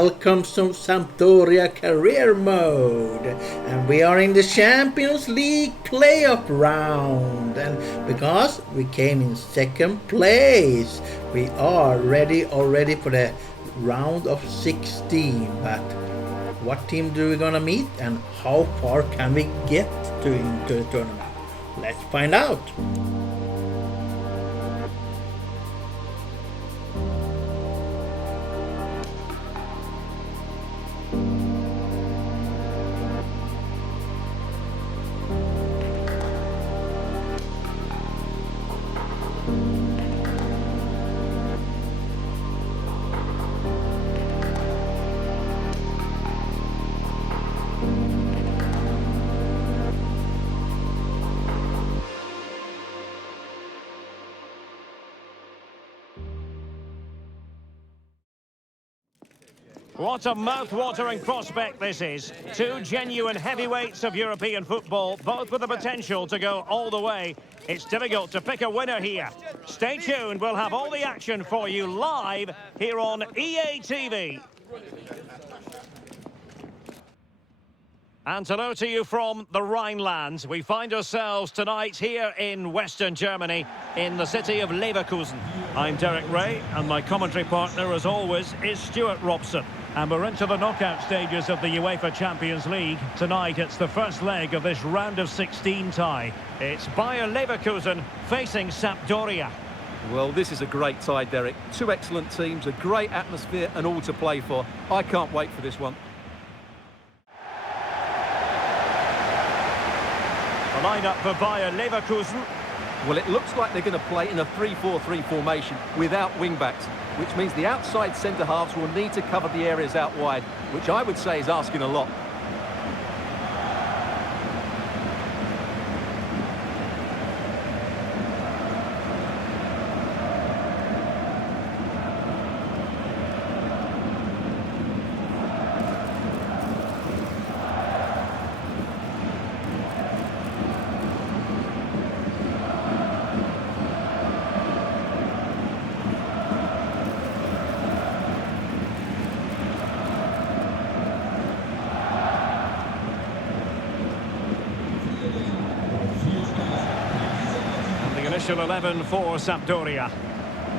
welcome to Sampdoria career mode, and we are in the Champions League playoff round, and because we came in second place, we are ready already for the round of 16. But what team do we gonna meet, and how far can we get into the tournament? Let's find out. What a mouth-watering prospect this is. Two genuine heavyweights of European football, both with the potential to go all the way. It's difficult to pick a winner here. Stay tuned, we'll have all the action for you live here on EA TV. And hello to you from the Rhineland. We find ourselves tonight here in Western Germany, in the city of Leverkusen. I'm Derek Ray, and my commentary partner, as always, is Stuart Robson. And we're into the knockout stages of the UEFA Champions League. Tonight, it's the first leg of this round of 16 tie. It's Bayer Leverkusen facing Sampdoria. Well, this is a great tie, Derek. Two excellent teams, a great atmosphere, and all to play for. I can't wait for this one. The lineup for Bayer Leverkusen. Well, it looks like they're going to play in a 3-4-3 formation without wing-backs, which means the outside centre-halves will need to cover the areas out wide, which I would say is asking a lot. Initial 11 for Sampdoria.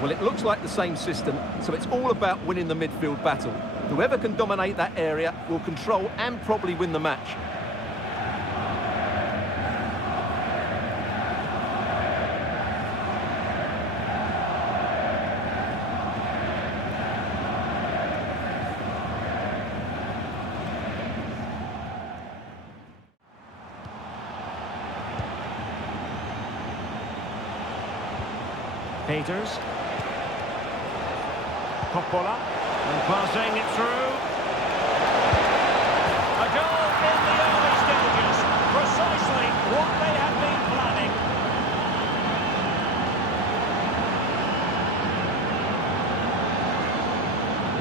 Well, it looks like the same system, so it's all about winning the midfield battle. Whoever can dominate that area will control and probably win the match. Peters. Coppola. And passing it through. A goal in the early stages. Precisely what they have been planning.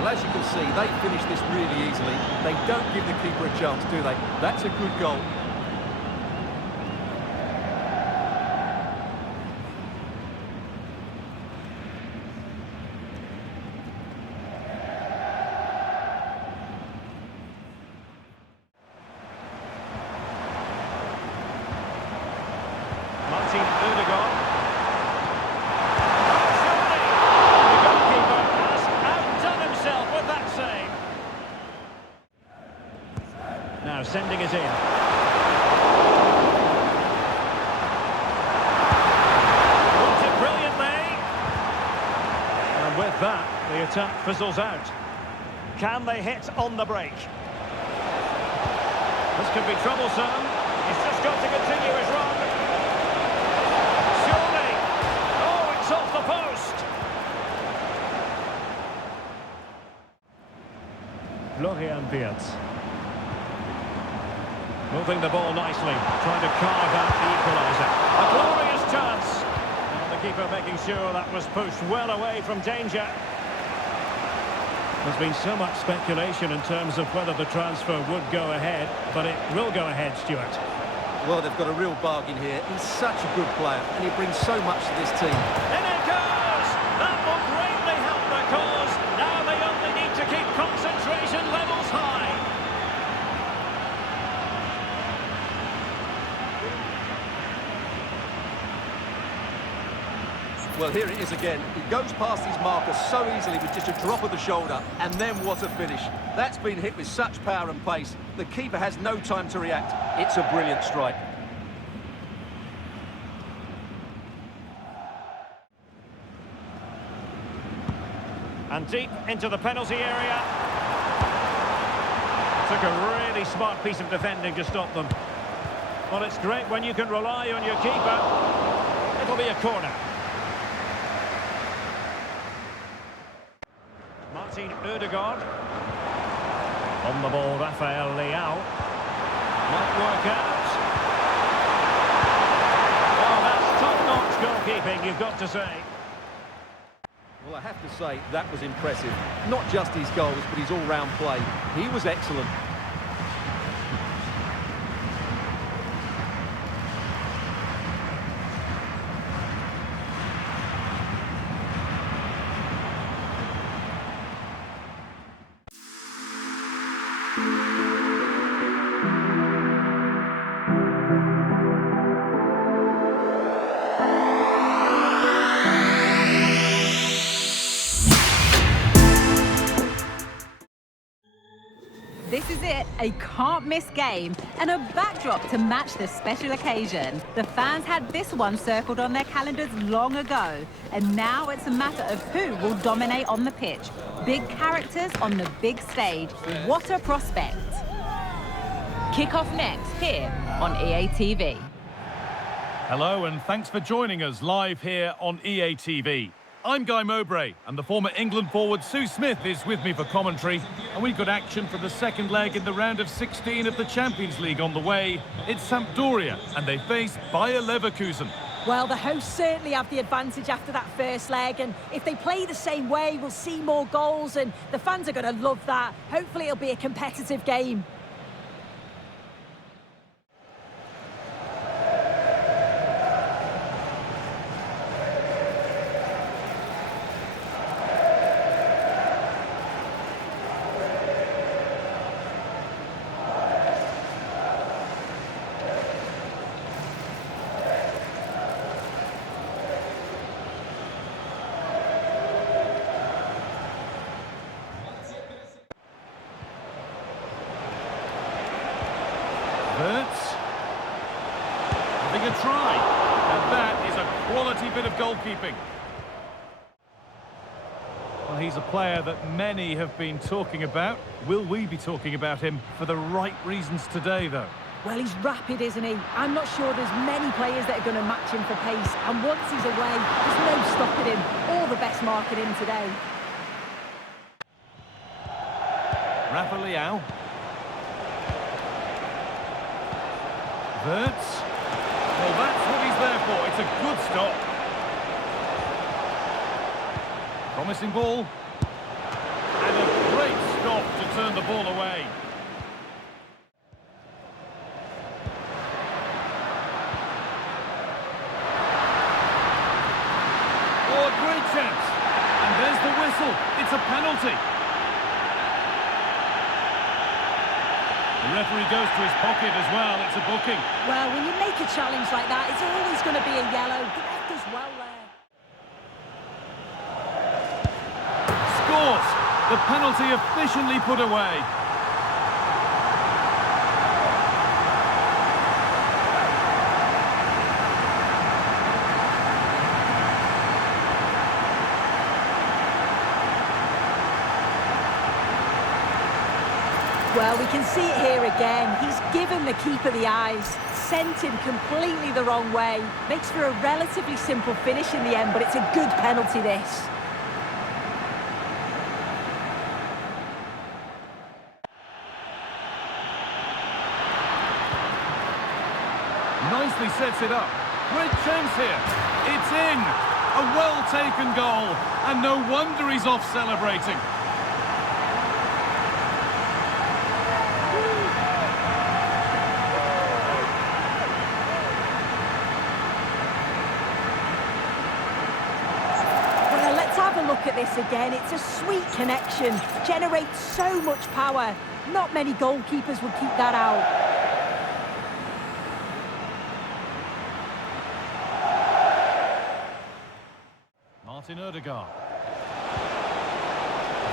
Well, as you can see, they finish this really easily. They don't give the keeper a chance, do they? That's a good goal. Now sending it in. Puts it brilliantly. And with that, the attack fizzles out. Can they hit on the break? This could be troublesome. He's just got to continue his run. Surely. Oh, it's off the post. Florian Wirtz. Moving the ball nicely, trying to carve out the equaliser. A glorious chance. And the keeper making sure that was pushed well away from danger. There's been so much speculation in terms of whether the transfer would go ahead, but it will go ahead, Stuart. Well, they've got a real bargain here. He's such a good player, and he brings so much to this team. In it goes! That will greatly help the cause. Now they only need to keep concentration Well, here it is again. He goes past his marker so easily with just a drop of the shoulder, and then what a finish. That's been hit with such power and pace. The keeper has no time to react. It's a brilliant strike. And deep into the penalty area. Took a really smart piece of defending to stop them. Well, it's great when you can rely on your keeper. It'll be a corner. Martin Ødegaard. On the ball, Rafael Leao. Might work out. Oh, that's top-notch goalkeeping, you've got to say. Well, I have to say, that was impressive. Not just his goals, but his all-round play. He was excellent. This is it, a can't-miss game and a backdrop to match the special occasion. The fans had this one circled on their calendars long ago, and now it's a matter of who will dominate on the pitch. Big characters on the big stage. What a prospect. Kick-off next here on EA TV. Hello and thanks for joining us live here on EA TV. I'm Guy Mowbray, and the former England forward Sue Smith is with me for commentary. And we've got action for the second leg in the round of 16 of the Champions League on the way. It's Sampdoria, and they face Bayer Leverkusen. Well, the hosts certainly have the advantage after that first leg, and if they play the same way, we'll see more goals, and the fans are going to love that. Hopefully it'll be a competitive game. Having a try, and that is a quality bit of goalkeeping. Well, he's a player that many have been talking about. Will we be talking about him for the right reasons today, though? Well, he's rapid, isn't he? I'm not sure there's many players that are going to match him for pace, and once he's away, there's no stopping him. All the best marketing today. Rafa Leao. Verts. Well, that's what he's there for. It's a good stop. Promising ball. And a great stop to turn the ball away. Oh, a great chance. And there's the whistle. It's a penalty. The referee goes to his pocket as well. It's a booking. Well, when you make a challenge like that, it's always going to be a yellow. The ref does well there. Scores! The penalty efficiently put away. Well, we can see it here again. He's given the keeper the eyes, sent him completely the wrong way. Makes for a relatively simple finish in the end, but it's a good penalty, this. Nicely sets it up. Great chance here. It's in. A well-taken goal. And no wonder he's off celebrating. Look at this again. It's a sweet connection. Generates so much power. Not many goalkeepers would keep that out. Martin Odegaard.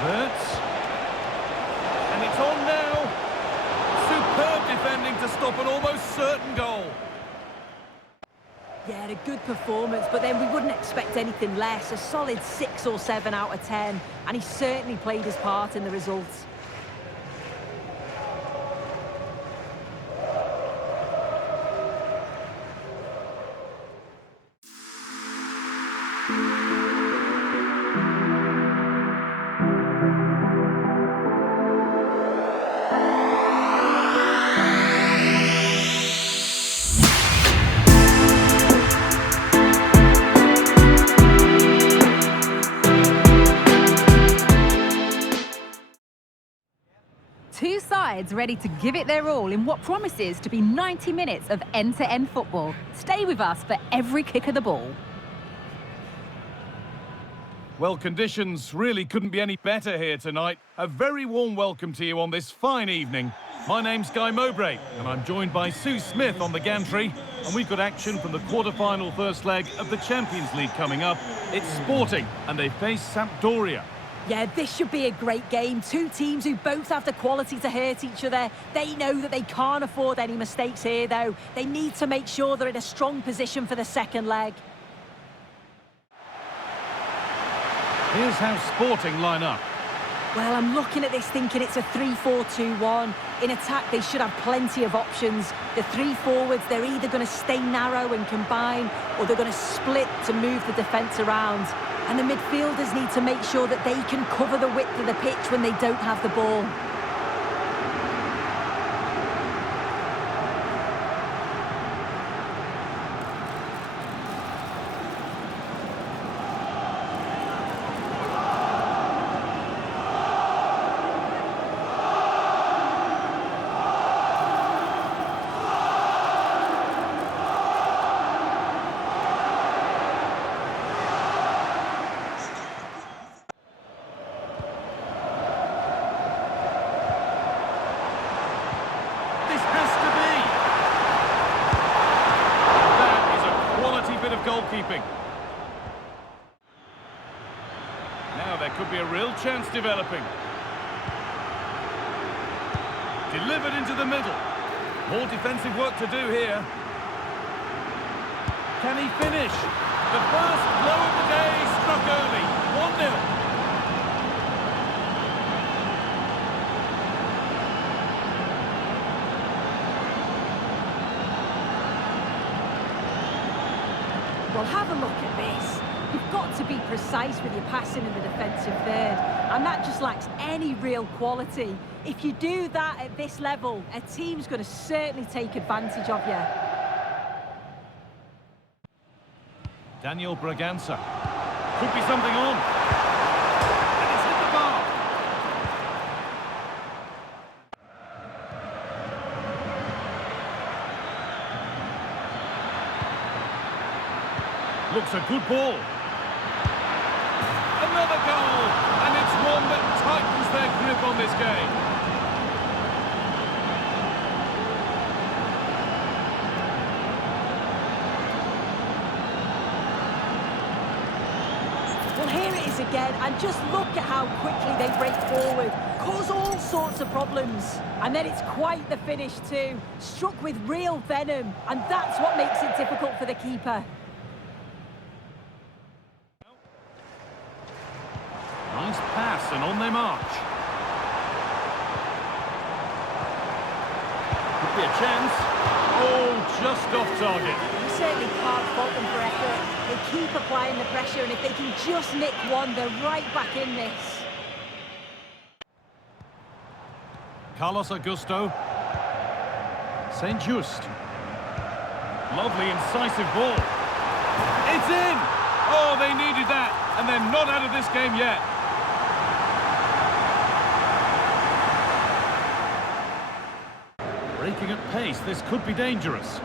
Wirtz. And it's on now. Superb defending to stop an almost certain goal. Yeah, a good performance, but then we wouldn't expect anything less. A solid 6 or 7 out of 10, and he certainly played his part in the results. Two sides ready to give it their all in what promises to be 90 minutes of end-to-end football. Stay with us for every kick of the ball. Well, conditions really couldn't be any better here tonight. A very warm welcome to you on this fine evening. My name's Guy Mowbray, and I'm joined by Sue Smith on the gantry. And we've got action from the quarter-final first leg of the Champions League coming up. It's Sporting, and they face Sampdoria. Yeah, this should be a great game. Two teams who both have the quality to hurt each other. They know that they can't afford any mistakes here, though. They need to make sure they're in a strong position for the second leg. Here's how Sporting line up. Well, I'm looking at this thinking it's a 3-4-2-1. In attack, they should have plenty of options. The three forwards, they're either going to stay narrow and combine, or they're going to split to move the defence around. And the midfielders need to make sure that they can cover the width of the pitch when they don't have the ball. Goalkeeping. Now there could be a real chance developing. Delivered into the middle. More defensive work to do here. Can he finish? The first blow of the day struck early. 1-0. Well, have a look at this. You've got to be precise with your passing in the defensive third, and that just lacks any real quality. If you do that at this level, a team's going to certainly take advantage of you. Daniel Braganza. Could be something on. And it's hit the bar. Looks a good ball. Another goal, and it's one that tightens their grip on this game. Well, here it is again, and just look at how quickly they break forward, cause all sorts of problems. And then it's quite the finish too, struck with real venom, and that's what makes it difficult for the keeper. Nice pass, and on they march. Could be a chance. Oh, just off target. You certainly can't fault them for effort. They keep applying the pressure, and if they can just nick one, they're right back in this. Carlos Augusto. St. Just. Lovely, incisive ball. It's in! Oh, they needed that, and they're not out of this game yet. Breaking at pace, this could be dangerous.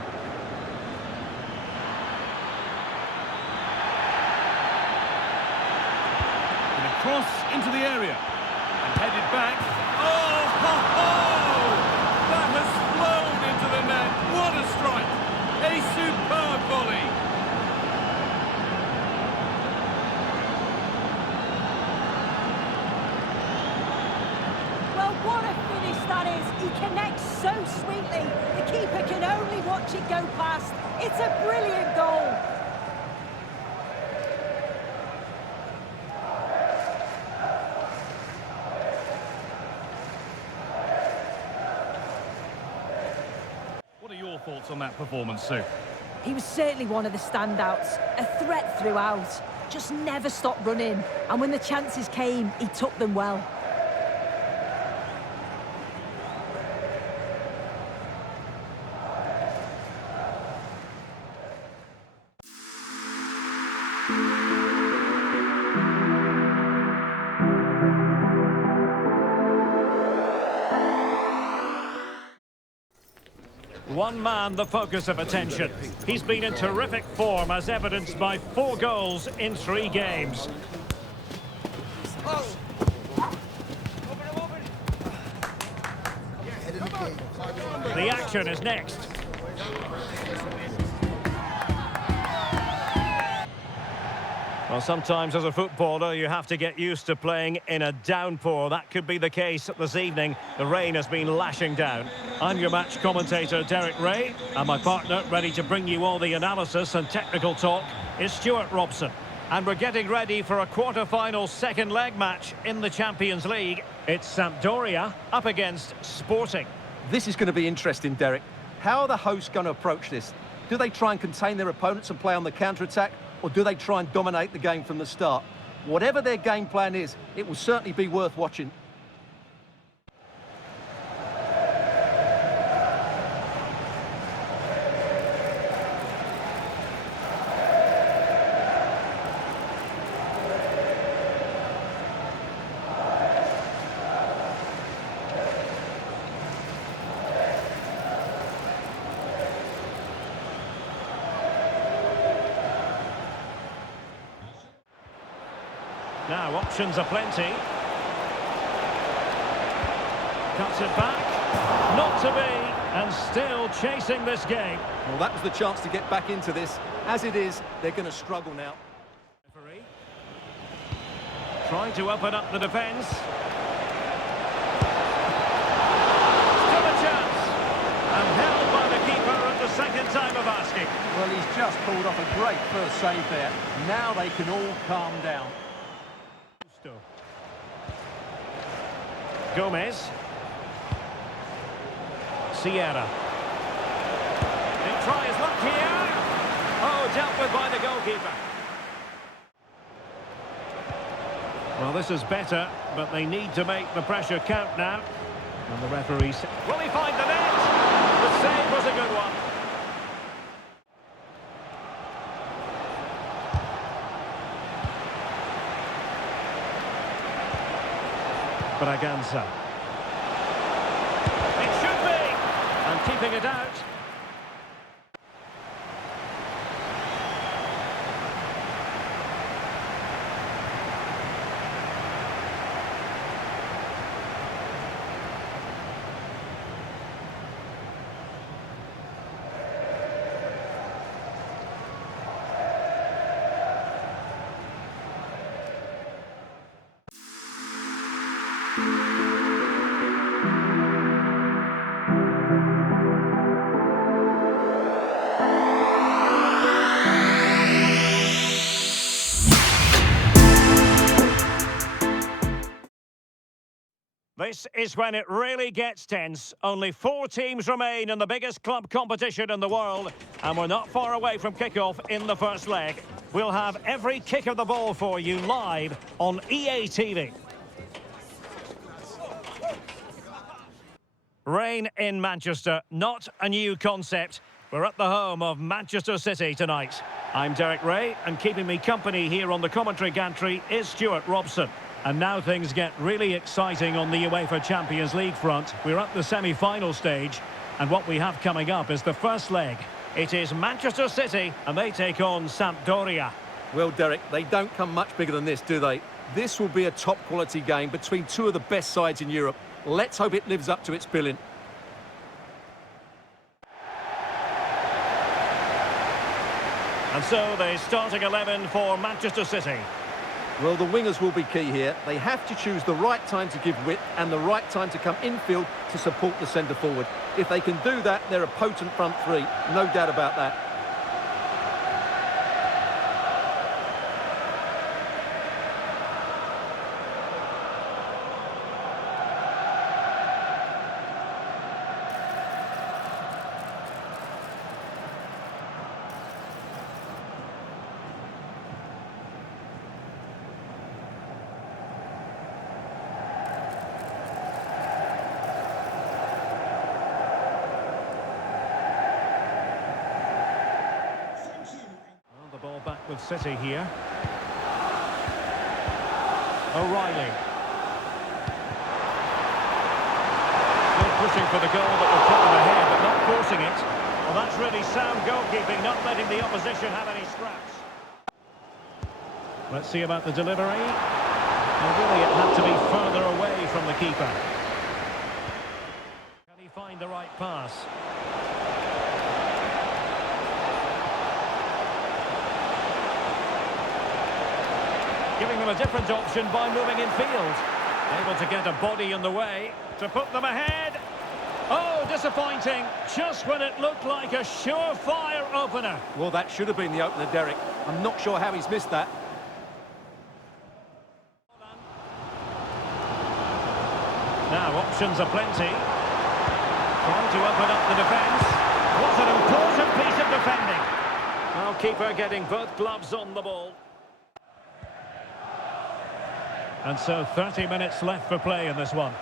And a cross into the area. And headed back. Oh, ho, ho! That has flown into the net. What a strike! A superb volley. that is. He connects so sweetly. The keeper can only watch it go past. It's a brilliant goal. What are your thoughts on that performance, Sue? He was certainly one of the standouts. A threat throughout. Just never stopped running. And when the chances came, he took them well. One man the focus of attention. He's been in terrific form as evidenced by 4 goals in 3 games. The action is next. Well, sometimes as a footballer you have to get used to playing in a downpour. That could be the case this evening. The rain has been lashing down. I'm your match commentator Derek Ray, and my partner ready to bring you all the analysis and technical talk is Stuart Robson. And we're getting ready for a quarter-final second leg match in the Champions League. It's Sampdoria up against Sporting. This is going to be interesting, Derek. How are the hosts going to approach this? Do they try and contain their opponents and play on the counter-attack? Or do they try and dominate the game from the start? Whatever their game plan is, it will certainly be worth watching. Now, options are plenty. Cuts it back. Not to be. And still chasing this game. Well, that was the chance to get back into this. As it is, they're going to struggle now. Referee. Trying to open up the defence. Still a chance. And held by the keeper at the second time of asking. Well, he's just pulled off a great first save there. Now they can all calm down. Gomez. Sierra. They try his luck here. Oh, dealt with by the goalkeeper. Well, this is better, but they need to make the pressure count now. And the referee... Will he find the net? The save was a good one. Braganza. It should be! And keeping it out. This is when it really gets tense. Only 4 teams remain in the biggest club competition in the world, and we're not far away from kickoff in the first leg. We'll have every kick of the ball for you live on EA TV. Rain in Manchester, not a new concept. We're at the home of Manchester City tonight. I'm Derek Ray, and keeping me company here on the commentary gantry is Stuart Robson. And now things get really exciting on the UEFA Champions League front. We're at the semi-final stage, and what we have coming up is the first leg. It is Manchester City, and they take on Sampdoria. Well, Derek, they don't come much bigger than this, do they? This will be a top-quality game between 2 of the best sides in Europe. Let's hope it lives up to its billing. And so the starting 11 for Manchester City. Well, the wingers will be key here. They have to choose the right time to give width and the right time to come infield to support the centre forward. If they can do that, they're a potent front three. No doubt about that. Back with City here. O'Reilly. Still pushing for the goal that will put them ahead, but not forcing it. Well, that's really sound goalkeeping, not letting the opposition have any scraps. Let's see about the delivery. And really, it had to be further away from the keeper. Can he find the right pass? Giving them a different option by moving in field. Able to get a body in the way to put them ahead. Oh, disappointing. Just when it looked like a surefire opener. Well, that should have been the opener, Derek. I'm not sure how he's missed that. Now, options are plenty. Trying to open up the defence. What an important piece of defending. Well, keeper getting both gloves on the ball. And so 30 minutes left for play in this one.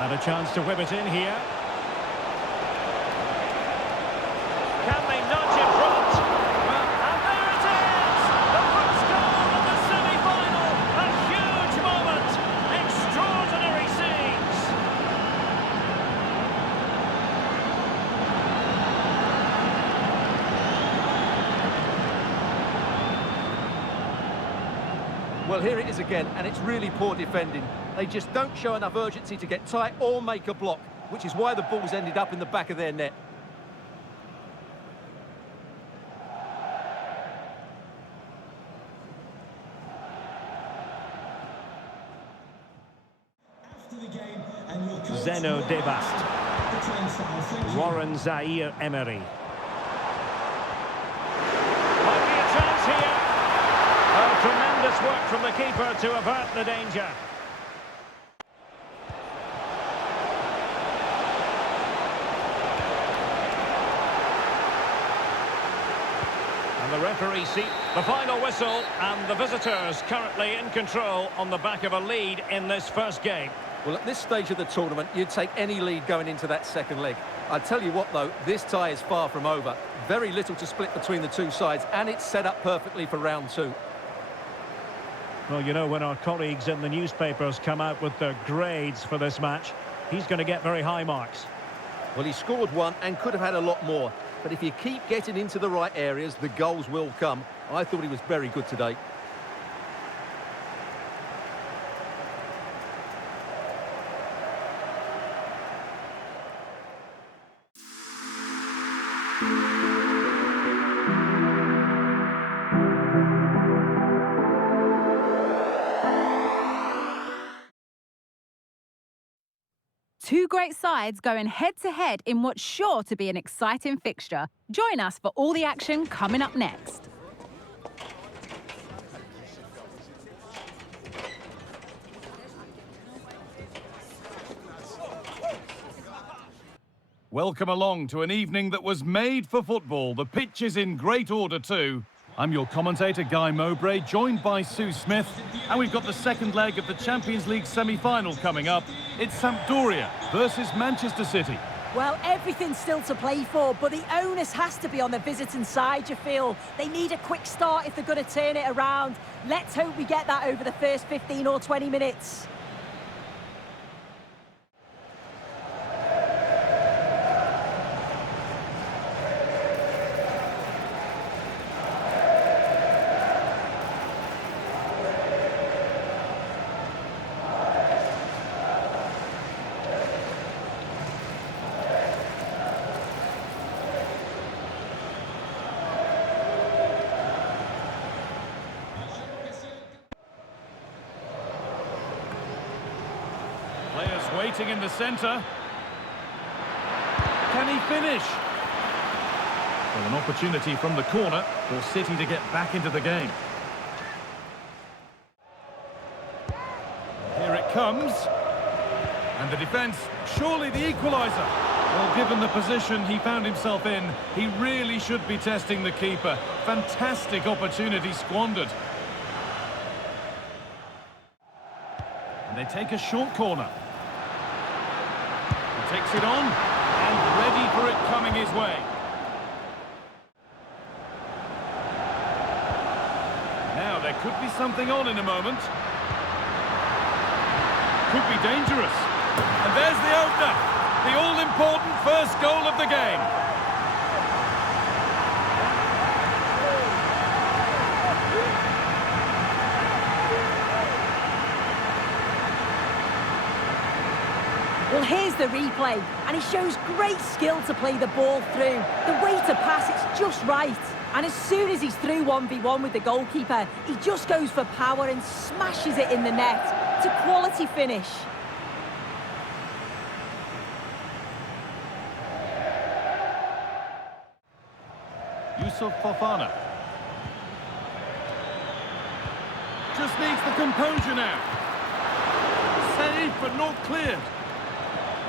And a chance to whip it in here. Can they nudge in front? Well, and there it is! The first goal of the semi-final! A huge moment! Extraordinary scenes! Well, here it is again, and it's really poor defending. They just don't show enough urgency to get tight or make a block, which is why the ball's ended up in the back of their net. Zeno Debast. Warren Zaire-Emery. Might be a chance here. Oh, tremendous work from the keeper to avert the danger. And the referee seat the final whistle, and the visitors currently in control on the back of a lead in this first game. Well, at this stage of the tournament, you'd take any lead going into that second leg. I tell you what, though, this tie is far from over. Very little to split between the two sides, and it's set up perfectly for round two. Well, you know, when our colleagues in the newspapers come out with their grades for this match, he's going to get very high marks. Well, he scored one and could have had a lot more. But if you keep getting into the right areas, the goals will come. I thought he was very good today. Two great sides going head-to-head in what's sure to be an exciting fixture. Join us for all the action coming up next. Welcome along to an evening that was made for football. The pitch is in great order too. I'm your commentator, Guy Mowbray, joined by Sue Smith. And we've got the second leg of the Champions League semi-final coming up. It's Sampdoria versus Manchester City. Well, everything's still to play for, but the onus has to be on the visiting side, you feel. They need a quick start if they're going to turn it around. Let's hope we get that over the first 15 or 20 minutes. waiting in the centre. Can he finish? Well, an opportunity from the corner for City to get back into the game. Here it comes. And the defence, surely the equaliser. Well, given the position he found himself in, he really should be testing the keeper. Fantastic opportunity squandered. And they take a short corner. He takes it on, and ready for it coming his way. Now, there could be something on in a moment. Could be dangerous. And there's the opener. The all-important first goal of the game. Well, here's the replay, and he shows great skill to play the ball through. The way to pass, it's just right. And as soon as he's through 1v1 with the goalkeeper, he just goes for power and smashes it in the net. It's a quality finish. Fofana. Just needs the composure now. Saved but not cleared.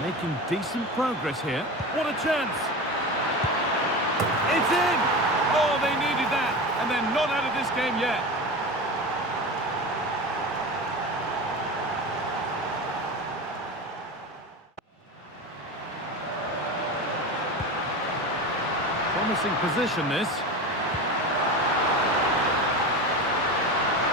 Making decent progress here. What a chance. It's in. Oh, they needed that. And they're not out of this game yet. Promising position, this.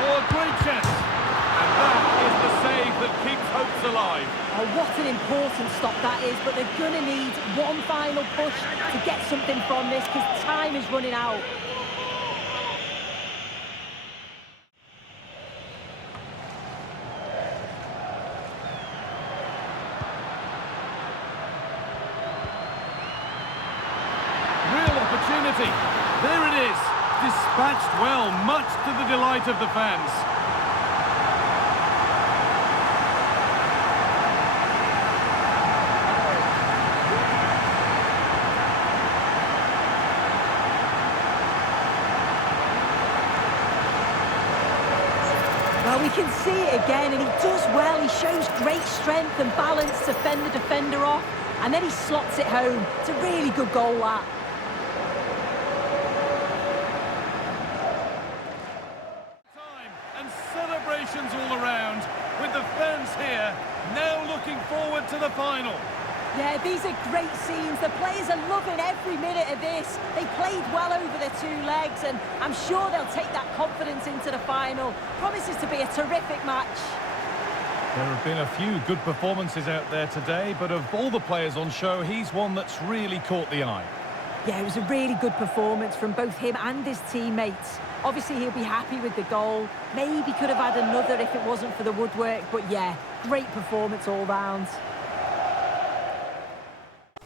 Oh, a great chance. And that is the save that keeps hopes alive. Oh, what an important stop that is, but they're going to need one final push to get something from this, because time is running out. There it is, dispatched well, much to the delight of the fans. Well, we can see it again, and he does well. He shows great strength and balance to fend the defender off, and then he slots it home. It's a really good goal, that. All around, with the fans here, now looking forward to the final. Yeah, these are great scenes. The players are loving every minute of this. They played well over their two legs, and I'm sure they'll take that confidence into the final. Promises to be a terrific match. There have been a few good performances out there today, but of all the players on show, he's one that's really caught the eye. Yeah, it was a really good performance from both him and his teammates. Obviously, he'll be happy with the goal. Maybe could have had another if it wasn't for the woodwork. But yeah, great performance all round.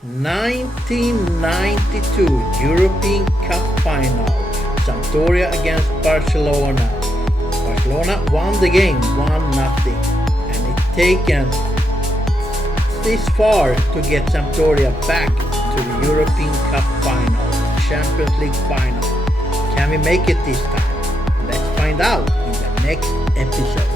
1992 European Cup Final. Sampdoria against Barcelona. Barcelona won the game 1-0. And it's taken this far to get Sampdoria back to the European Cup Final, Champions League Final. Can we make it this time? Let's find out in the next episode.